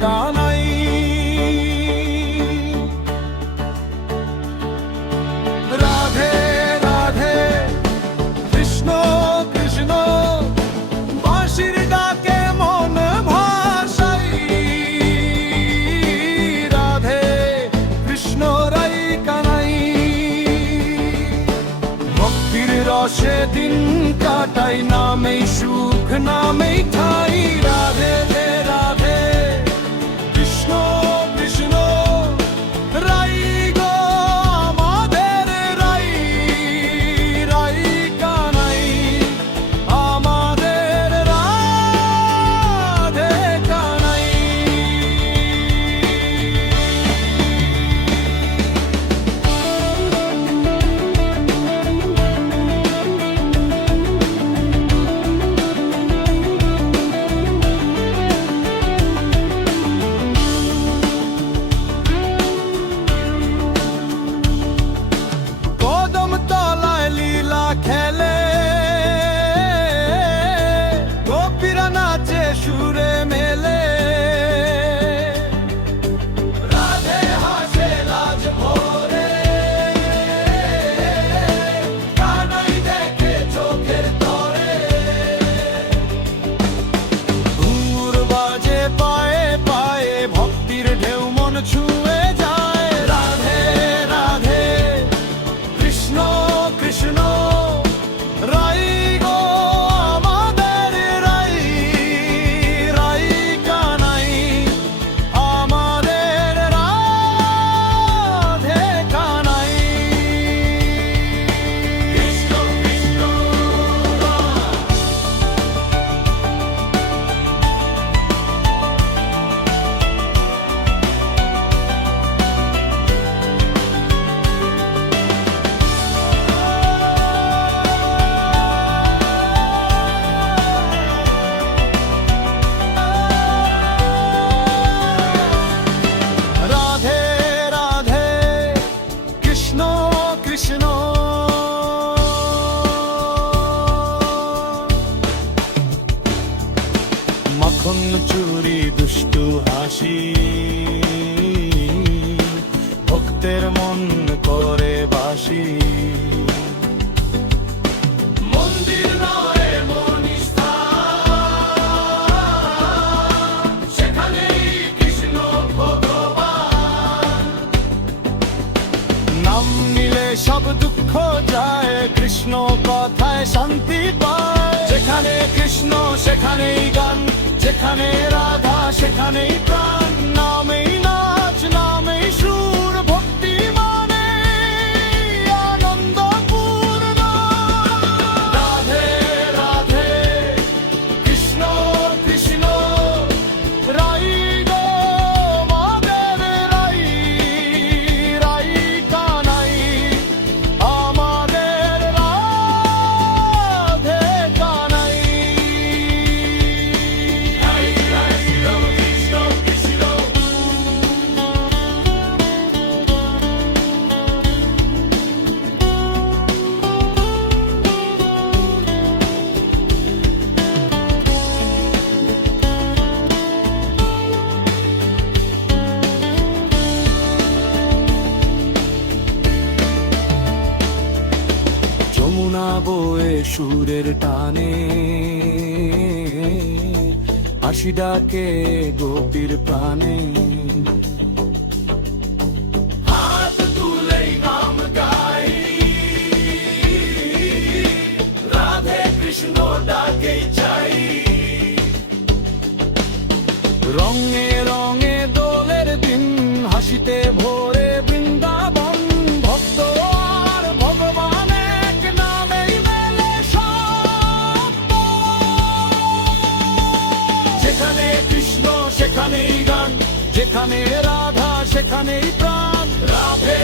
কানাই। রাধে রাধে কৃষ্ণ কৃষ্ণ, বাঁশির ডাকে মন ভাসাই। রাধে কৃষ্ণ রাই কানাই, ভক্তির রসে দিন কাটাই, নামেই সুখ নামেই ঠাই। রাধে রাধে কৃষ্ণ কৃষ্ণ, রাই গো আমাদের রাই, রাই কানাই আমাদের রাধে কানাই। কদম তলায় লীলা খেলে, গোপীরা নাচে সুরে মেলে। রাধে হাসে লাজ ভরে, কানাই দেখে চোখের তরে। ঘুঙুর বাজে পায়ে পায়ে, ভক্তির ঢেউ মন ছুঁয়ে যায়। রাধে রাধে কৃষ্ণ কৃষ্ণ, রাই গো আমাদের রাই, রাই কানাই আমাদের রাধে কানাই। কৃষ্ণ কৃষ্ণ রাধে রাধে কৃষ্ণ কৃষ্ণ। মাখন চুরি দুষ্টু হাসি, ভক্তের মন করে বাসি। মন্দির নয় মনীষান, সেখানেই কৃষ্ণ ভগবান। নাম নিলে সব দুঃখ যায়, কৃষ্ণ কথায় শান্তি পায়। যেখানে কৃষ্ণ সেখানেই গান, যেখানে রাধা সেখানেই প্রাণ। নামেই নাচ নামেই সুর, ভক্তি মানে আনন্দপূর্ণ। রাধে রাধে কৃষ্ণ কৃষ্ণ, রাই গো আমাদের রাই, রাই কানাই আমাদের রাধে কানাই। কৃষ্ণ কৃষ্ণ যমুনা বয়ে সুরের টানে, হাসি ডাকে গোপীর প্রাণে। হাত তুলেই নাম গাই, রাধে কৃষ্ণ ডাকে চাই। রঙে রঙে দোলের দিন, হাসিতে ভোরে বৃন্দাবন। ভক্ত আর ভগবান এক নামেই মেলে সব। যেখানে কৃষ্ণ সেখানেই গান, যেখানে রাধা সেখানেই প্রাণ। রাধে